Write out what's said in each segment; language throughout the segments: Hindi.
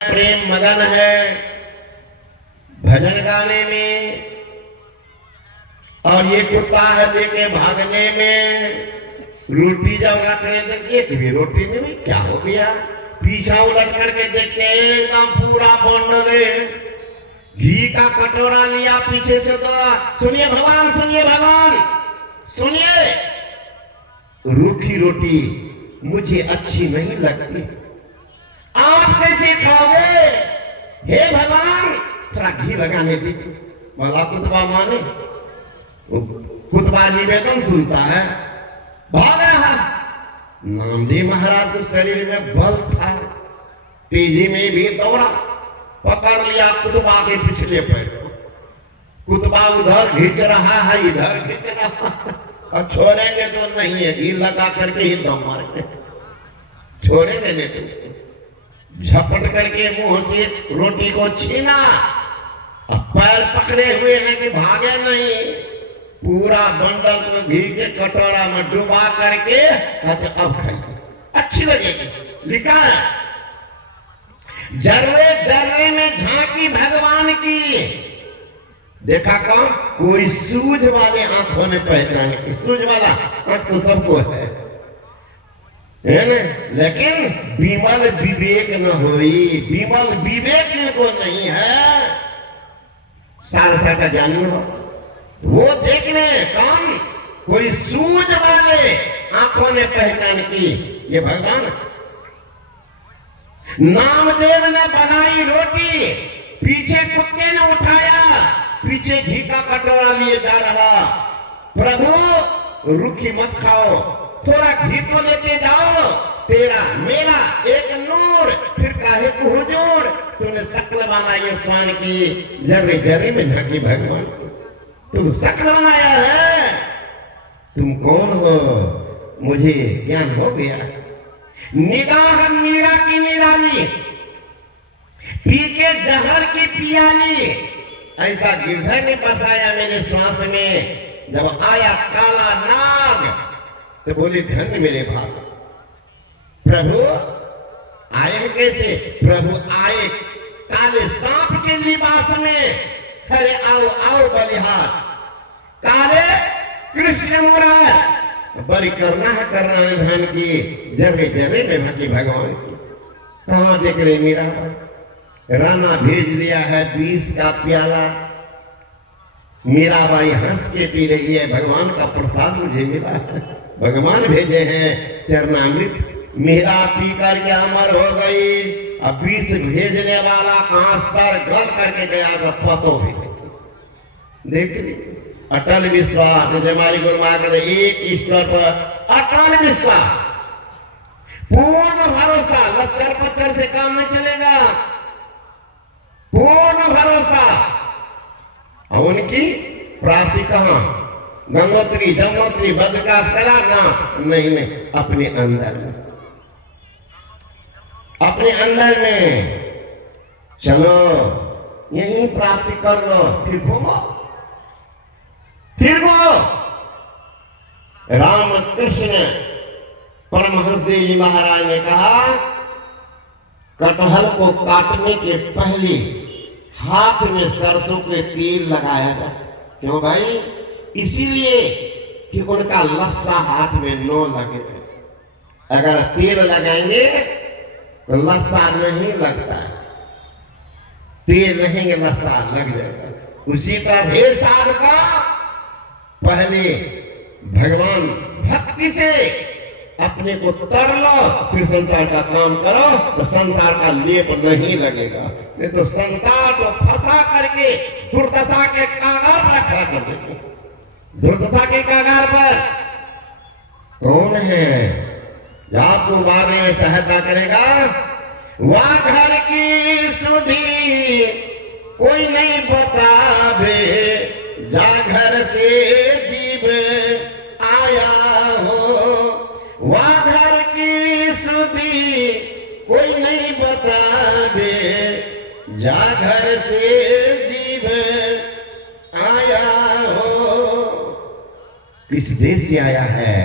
प्रेम मगन है भजन गाने में, और ये कुत्ता है लेके भागने में। रोटी जब रखने देखिए कभी रोटी में भी क्या हो गया, पीछा उलट करके देखते एकदम पूरा बंडल है। घी का कटोरा लिया पीछे से दौड़ा, सुनिए भगवान, सुनिए भगवान, सुनिए, रूखी रोटी मुझे अच्छी नहीं लगती, आप कैसे खाओगे? हे भगवान थोड़ा घी लगाने दीजिए। बोला कुतबा माने, कुतबा निवेदन सुनता है, भागा। नामदेव महाराज के शरीर में बल था, तेजी में भी दौड़ा, पकड़ लिया कुतबा के पिछले पैर को। कुतबा उधर खींच रहा है, इधर खींच रहा है, और छोड़ेंगे तो नहीं है, घी लगा करके ही दम मार के छोड़ेंगे नहीं तो। झपट करके मुंह से रोटी को छीना, अब पैर पकड़े हुए हैं कि भागे नहीं, पूरा बंडल को घी के कटोरा में डुबा करके कहते अब खाइए, अच्छी लगेगी। लिखा है जर्रे जर्रे में झांकी भगवान की। देखा कौन? कोई सूझ वाले आंखों ने पहचान की। सूझ वाला आंख तो सबको है ना, लेकिन विमल विवेक न होई, विमल विवेक को नहीं है। सारसा का ज्ञान हो वो देखने कौन? कोई सूझ वाले आंखों ने पहचान की, ये भगवान। नामदेव ने बनाई रोटी, पीछे कुत्ते ने उठाया, पीछे घी का कटोरा लिए जा रहा। प्रभु रूखी मत खाओ, थोड़ा घी तो लेते जाओ, तेरा मेरा एक नूर, फिर काहे को हुजूर, तूने शक्ल बनाई स्वान की, जर्रे जर्रे में झांकी भगवान की, तू शक्ल बनाया है, तुम कौन हो? मुझे ज्ञान हो गया। निगाह मीरा की निराली, पी के जहर की पियाली, ऐसा गिरधर ने बसाया मेरे श्वास में। जब आया काला नाग तो बोले धन्य मेरे भाग। प्रभु आए कैसे? प्रभु आए काले सांप के लिबास में। अरे आओ आओ बलिहार, काले कृष्ण मुराद, बड़ी करना है करना निधान की, जर्रे जर्रे में भकी भगवान की। कहां देख रहे मीरा? राना भेज दिया है 20 का प्याला, मीराबाई हंस के पी रही है, भगवान का प्रसाद मुझे मिला है, भगवान भेजे हैं चरणामृत। मीरा पी करके अमर हो गई। अब 20 भेजने वाला कहां सर गल करके गया तो पतो भी देख ली। अटल विश्वास, जैसे हमारी गुरु मां कहते एक ईश्वर पर अटल विश्वास, पूर्ण भरोसा, लच्चर पच्चर से काम नहीं चलेगा, पूर्ण भरोसा। और उनकी प्राप्ति कहां? गंगोत्री जमुनोत्री बद्रकाश केदारनाथ नहीं, अपने अंदर में, अपने अंदर में। चलो यही प्राप्ति कर लो, फिर घूमो, फिर घूमो। रामकृष्ण परमहंस देव जी महाराज ने कहा, कटहल को काटने के पहले हाथ में सरसों के तेल लगाया जाए। क्यों भाई? इसीलिए कि उनका लस्सा हाथ में न लगे। अगर तेल लगाएंगे तो लस्सा नहीं लगता है, तेल रहेंगे लस्सा लग जाएगा। उसी तरह ढेर साल का पहले भगवान भक्ति से अपने को तर लो, फिर संसार का काम करो, तो संसार का लेप नहीं लगेगा। नहीं तो संसार को फंसा करके दुर्दशा के कागार पर खड़ा कर देंगे। दुर्दशा के कागार पर कौन है जो आपको मारने में सहायता करेगा? वह घर की सुधी कोई नहीं बतावे, जा घर से जीव आया हो। वह घर की सुधी कोई नहीं बतावे, जा घर से जीव आया हो। किस देश से आया है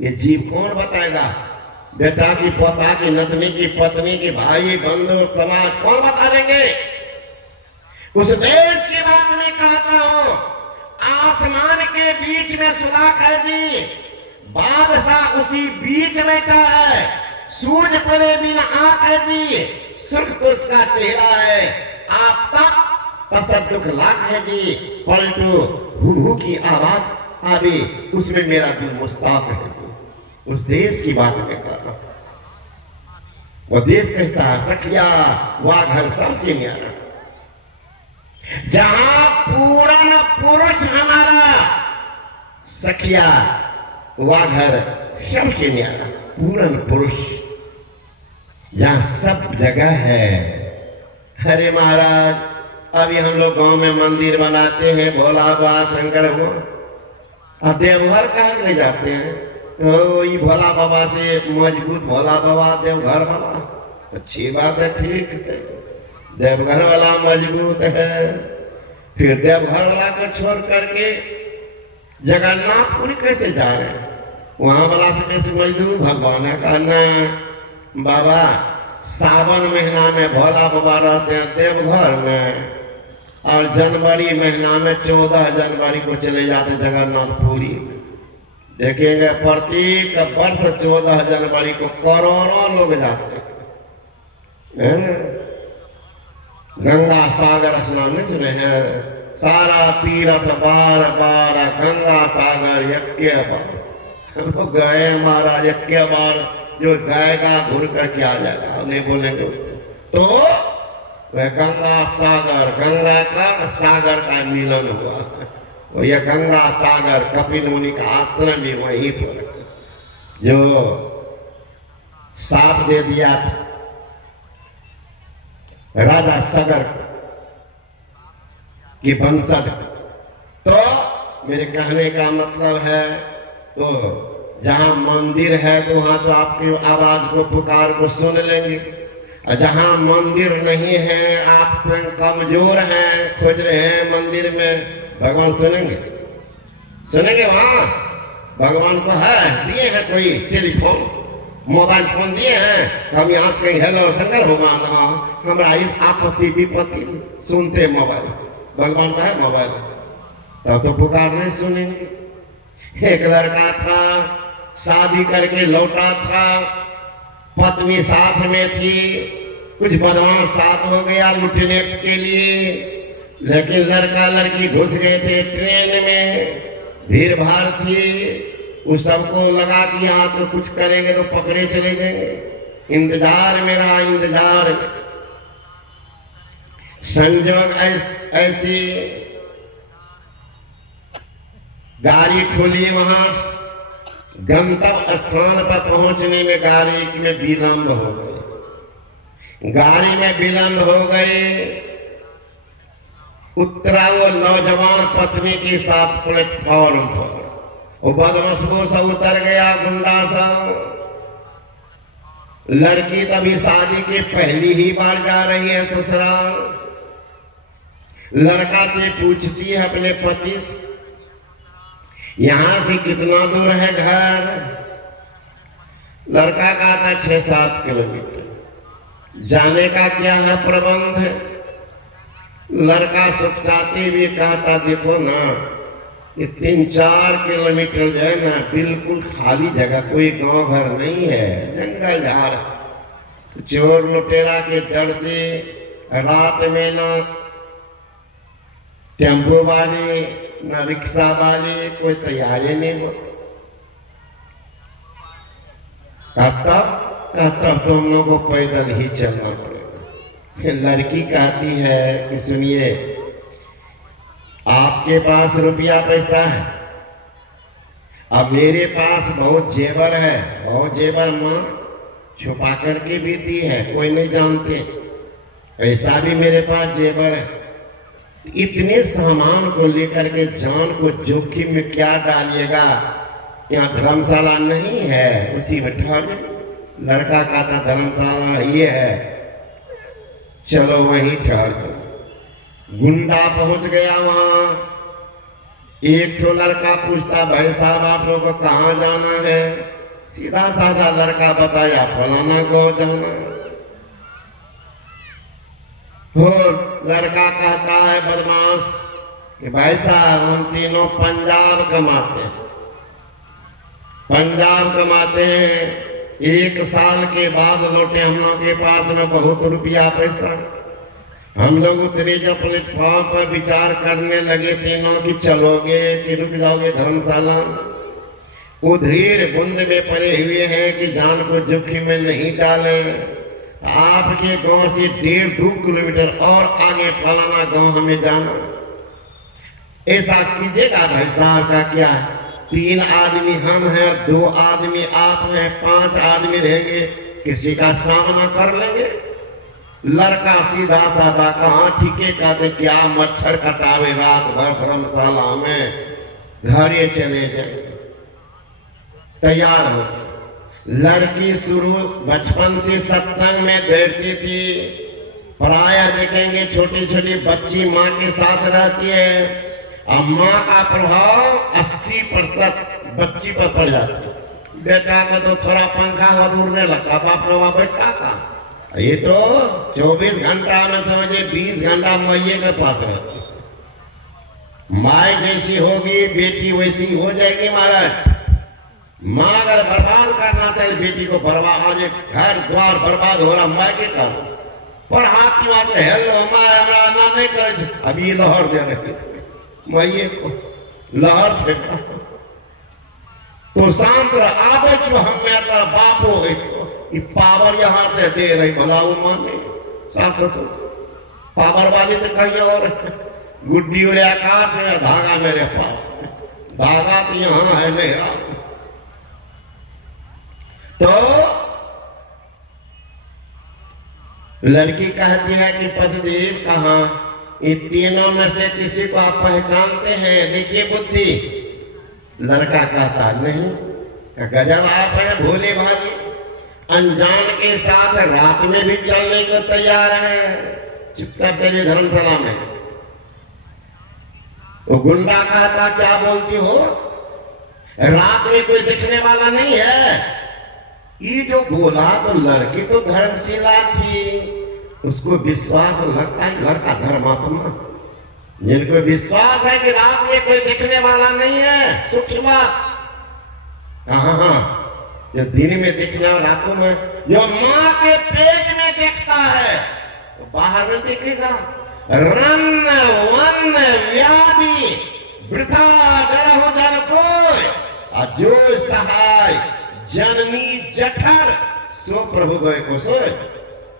ये जीव कौन बताएगा? बेटा की, पोता की, नतनी की, पत्नी की, भाई बंधु समाज कौन बता देंगे? उस देश की बात मैं कहता हूं। आसमान के बीच में सुधाकर जी, बादशाह उसी बीच बैठा है। सूरज पड़े बिना आंख है जी, सुख तो उसका चेहरा है। आप तक तसद्दुख लाख है जी, पलटू हु की आवाज आवे, उसमें मेरा दिल मुस्ताक है। उस देश की बात में कहा, वो देश कैसा है? सखिया वह घर सबसे न्यारा, जहां पूर्ण पुरुष हमारा सखिया, वह घर सबसे न्यारा पूर्ण पुरुष, जहां सब जगह है। अरे महाराज, अभी हम लोग गांव में मंदिर बनाते हैं, भोला बाबा शंकर को, अब देवघर कहाँ ले जाते हैं? तो ये भोला बाबा से मजबूत भोला बाबा, देवघर बाबा, अच्छी बात है, ठीक है, देवघर वाला मजबूत है। फिर देवघर वाला को छोड़ करके जगन्नाथपुरी कैसे जा रहे हैं? वहां वाला से कैसे मजदूर? भगवान का ना बाबा, सावन महीना में भोला बाबा रहते हैं देवघर में, और जनवरी महीना में 14 जनवरी को चले जाते जगन्नाथपुरी। देखेंगे प्रत्येक वर्ष 14 जनवरी को करोड़ों लोग जाते हैं ना। गंगा सागर स्नान नहीं सुने हैं? सारा तीर्थ बार बार गंगा सागर यज्ञ बार, हम लोग गए महाराज यज्ञ बार, जो गायगा घूर करके आ जाएगा, नहीं बोलेंगे उसको। तो वह गंगा सागर, गंगा का सागर का मिलन हुआ, और यह गंगा सागर कपिल मुनि का आश्रम भी वहीं पर, जो साथ दे दिया था राजा सगर की वंशज। तो मेरे कहने का मतलब है, तो जहां मंदिर है तो वहां तो आपकी आवाज को, पुकार को सुन लेंगे, और जहां मंदिर नहीं है, आप कमजोर हैं, खोज रहे हैं मंदिर में, भगवान सुनेंगे? सुनेंगे? वहां भगवान को है दिए हैं कोई टेलीफोन, मोबाइल फोन दिए हैं, हम यहाँ से कहीं हेलो शंकर भगवान, हाँ हमारा आपत्ति विपत्ति सुनते मोबाइल, भगवान का है मोबाइल, तब तो पुकार नहीं सुनेंगे। एक लड़का था, शादी करके लौटा था, पत्नी साथ में थी, कुछ बदमाश साथ हो गया लुटने के लिए, लेकिन लड़का लड़की घुस गए थे ट्रेन में, भीड़ भाड़ थी, उस सबको लगा कि यहाँ तो कुछ करेंगे तो पकड़े चले जाएंगे। इंतजार में रहा, इंतजार में संजोग ऐसी गाड़ी खुली, वहां गंतव्य स्थान पर पहुंचने में गाड़ी में विलंब हो गए, गाड़ी में विलंब हो गए। उतरा वो नौजवान पत्नी के साथ प्लेटफॉर्म पर, वो बदमशबू सा उतर गया, गुंडा सा। लड़की तभी शादी की पहली ही बार जा रही है ससुराल, लड़का से पूछती है अपने पति से, यहां से कितना दूर है घर? लड़का कहता 6-7 किलोमीटर। जाने का क्या है प्रबंध? लड़का सुखचाते हुए कहता देखो ना, ये 3-4 किलोमीटर जो है ना, बिल्कुल खाली जगह, कोई गांव घर नहीं है, जंगल झाड़। चोर लुटेरा के डर से रात में ना टेम्पो वाले ना रिक्शा वाले कोई तैयारी नहीं हो। तब तुम लोगों को पैदल ही चलना पड़ेगा। फिर लड़की कहती है कि सुनिए, आपके पास रुपया पैसा है, अब मेरे पास बहुत जेवर है, बहुत जेवर माँ छुपा करके भी दी है, कोई नहीं जानते, पैसा भी मेरे पास जेवर है। इतने सामान को लेकर के जान को जोखिम में क्या डालिएगा? यहाँ धर्मशाला नहीं है, उसी में ठहर। लड़का कहता धर्मशाला ये है, चलो वहीं ठहर दो। गुंडा पहुंच गया वहां। एक तो लड़का पूछता भाई साहब आप लोगों को कहाँ जाना है? सीधा साधा लड़का बताया फलाना गाँव जाना। और लड़का कहता है बदमाश कि भाई साहब हम तीनों पंजाब कमाते हैं, पंजाब कमाते हैं, 1 साल के बाद लौटे हम लोग के पास में बहुत रुपया पैसा। हम लोग उतरे जब प्लेटफॉर्म पर विचार करने लगे तीनों कि चलोगे कि रुक जाओगे धर्मशाला। उधेर बुंद में पड़े हुए हैं कि जान को जोखिम में नहीं डालें। आपके गांव से 1.5-2 किलोमीटर और आगे फलाना गांव हमें जाना। ऐसा कीजिएगा भाई साहब का क्या, 3 आदमी हम हैं, 2 आदमी आप हैं, 5 आदमी रहेंगे, किसी का सामना कर लेंगे। लड़का सीधा साधा कहा ठीक है, कहते क्या मच्छर कटावे रात भर धर्मशाला में, घर ये चले जाए। तैयार हो। लड़की शुरू बचपन से सत्संग में बैठती थी। प्राय देखेंगे छोटी छोटी बच्ची माँ के साथ रहती है, अब माँ का प्रभाव 80% बच्ची पर पड़ जाता है। बेटा का तो थोड़ा पंखा उड़ने लगता, बाप रे बाप बेटा का ये तो 24 घंटा में समझे 20 घंटा मैये के पास रहती है। माँ जैसी होगी बेटी वैसी हो जाएगी महाराज। माँ अगर बर्बाद करना चाहिए बेटी को, बर्बाद आज घर द्वार बर्बाद हो रहा, माँ के कर पर हाथ की बात हेलो माँ हमारा ना नहीं करे, अभी लहर दे रही मैये को लहर फेंका तो शांत आवे जो हम बाप हो गई पावर यहाँ से दे रही भला वो माने साथ पावर वाली तो कहीं और गुड्डी और आकाश है, धागा मेरे पास, धागा तो यहाँ है मेरा। तो लड़की कहती है कि पतिदेव कहाँ, इन तीनों में से किसी को आप पहचानते हैं, देखिए बुद्धि। लड़का कहता नहीं, गजब आप है भोले भाले, अनजान के साथ रात में भी चलने को तैयार है। चुपचाप चलिए धर्मशाला में। वो गुंडा कहता क्या बोलती हो, रात में कोई दिखने वाला नहीं है। ये जो बोला तो लड़की तो धर्मशिला थी, उसको विश्वास लगता है लड़का धर्मात्मा, जिनको विश्वास है कि रात में कोई दिखने वाला नहीं है। सूक्ष्म बात हाँ, जो दिन में दिखने वाला रातों में, जो माँ के पेट में दिखता है तो बाहर में दिखेगा। रन वन व्याधि वृथा डरहु जन कोय, और जो सहाय जननी जठर सो प्रभु गए को सोए।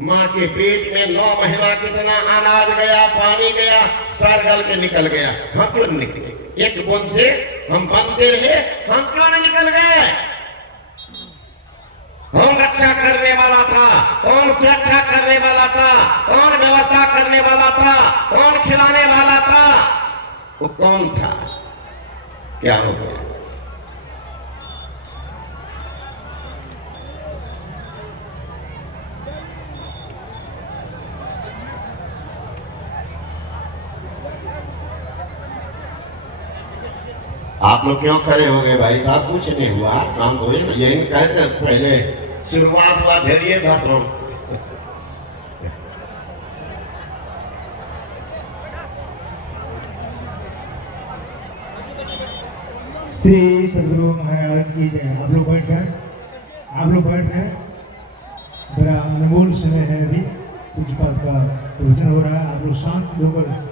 माँ के पेट में 9 महीना कितना अनाज गया, पानी गया, सर गल के निकल गया, हम क्यों नहीं निकले? एक बूंद से हम बनते रहे, हम क्यों नहीं निकल गए? कौन रक्षा करने वाला था, कौन सुरक्षा करने वाला था, कौन व्यवस्था करने वाला था, कौन खिलाने वाला था? वो कौन था? क्या हो गया? आप लोग क्यों खड़े हो गए भाई साहब? कुछ नहीं हुआ, शांत हो ना, यही कहते पहले शुरुआत हुआ धैर्य भाषण। श्री सदगुरु महाराज की जय। आप लोग बैठ जाए, आप लोग बैठ जाए। बड़ा अनमोल समय है, अभी कुछ बात का प्रवचन हो रहा है। आप लोग शांत होकर,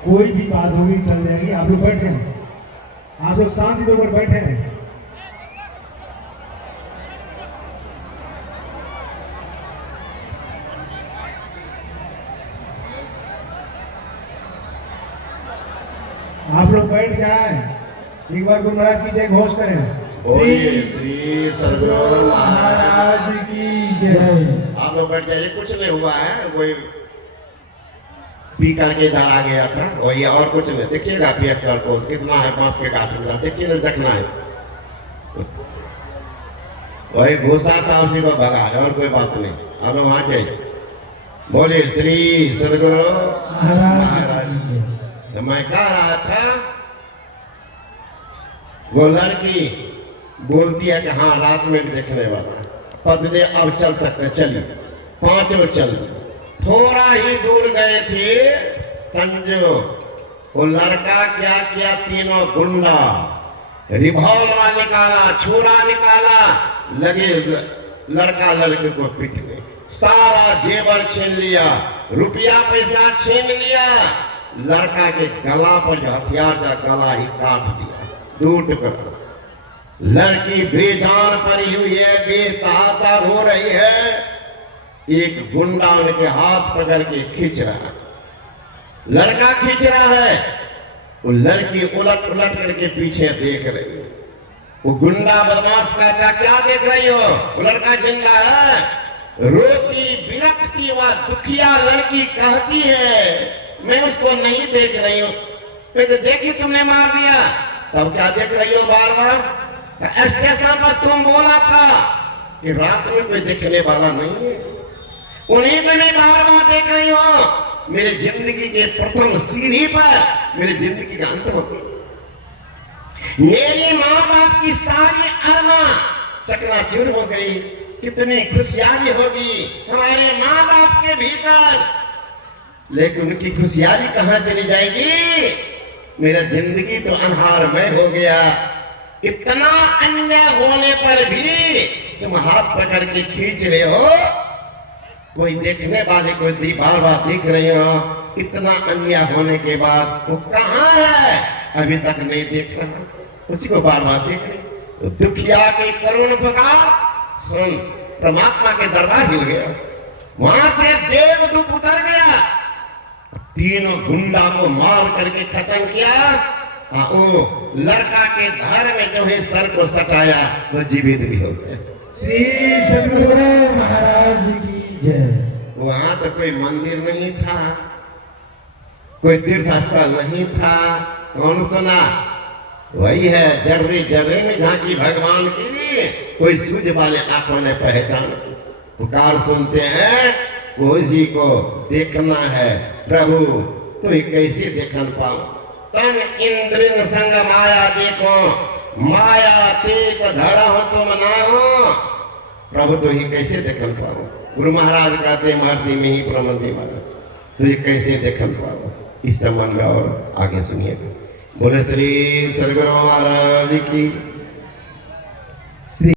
कोई भी बात होगी टल जाएगी। आप लोग बैठ जाए, आप लोग शांत होकर बैठे हैं। आप लोग बैठ जाए, एक बार गुरु महाराज की जय घोष करें। श्री सदगुरु महाराज की जय। आप लोग बैठ जाइए, कुछ नहीं हुआ है, कोई पी करके इधर आ गया था वही, और कुछ नहीं। देखिएगा पियक्कर को कितना है, बांस के गाछ में देखिए ना, देखना है वही घुसा था, उसी को भगा, और कोई बात नहीं। अब लोग वहां के बोले श्री सदगुरु महाराज। तो मैं कह रहा था वो लड़की बोलती है कि हाँ रात में भी देखने वाला है। पत्नी अब चल सकते, चलिए पांचों चल। थोड़ा ही दूर गए थे, संजो वो लड़का क्या किया, तीनों गुंडा रिवॉल्वर निकाला, छुरा निकाला, लगे लड़का लड़के को पीटने, सारा जेवर छीन लिया, रुपया पैसा छीन लिया, लड़का के गला पर जो हथियार का गला ही काट दिया, टूट कर। लड़की बेजान पड़ी हुई है, बेतहाशा रो रही है। एक गुंडा उनके हाथ पकड़ के खींच रहा है, लड़का खींच रहा है, वो लड़की उलट उलट करके पीछे देख रही है। वो गुंडा बदमाश कहता क्या देख रही हो, वो लड़का जिंदा है। रोती बिरखती व दुखिया लड़की कहती है मैं उसको नहीं देख रही हूं। तो देखी तुमने मार दिया, तब क्या देख रही हो बार बार? स्टेशन पर तुम बोला था कि रात में कोई देखने वाला नहीं है, उन्हीं को नहीं बार बार देख रही हो। मेरे जिंदगी के प्रथम सीढ़ी पर मेरी जिंदगी का अंत हो गया। मेरे माँ बाप की सारी अरमा चकनाचूर हो गई। कितनी खुशहाली होगी हमारे माँ बाप के भीतर, लेकिन उनकी खुशहाली कहाँ चली जाएगी? मेरा जिंदगी तो अंधारमय हो गया। इतना अन्याय होने पर भी तुम हाथ पकड़ के खींच रहे हो, कोई देखने वाले को बार बार देख रहे हो। इतना अन्याय होने के बाद वो कहाँ है, अभी तक नहीं देख रहा, उसी को बार बार देख रहे। तो दुखिया के करुण पुकार सुन, परमात्मा के दरबार हिल गया, वहां से देवदूत उतर गया, तीनों गुंडा को मार करके खत्म किया। वो लड़का के धर में जो है सर को सटाया, वो जीवित भी हो गया। श्री सद्गुरु महाराज की जय। वहां तो कोई मंदिर नहीं था, कोई तीर्थ स्थल नहीं था, कौन सुना? वही है जर्रे जर्रे में झांकी भगवान की, कोई सूझ वाले आंखों ने पहचान की। पुकार सुनते हैं, उसी को देखना है प्रभु, तो ये कैसे देखन पाओ? तन इंद्रिन संग माया देखो, माया तेक धरा हो तुम ना हो। प्रभु तो ही कैसे देखन पाओ? गुरु महाराज कहते महर्षि में ही प्रमंदी मानो, तो ये कैसे देखन पाओ? इस संबंध में और आगे सुनिए। बोले श्री सद्गुरु महाराज की।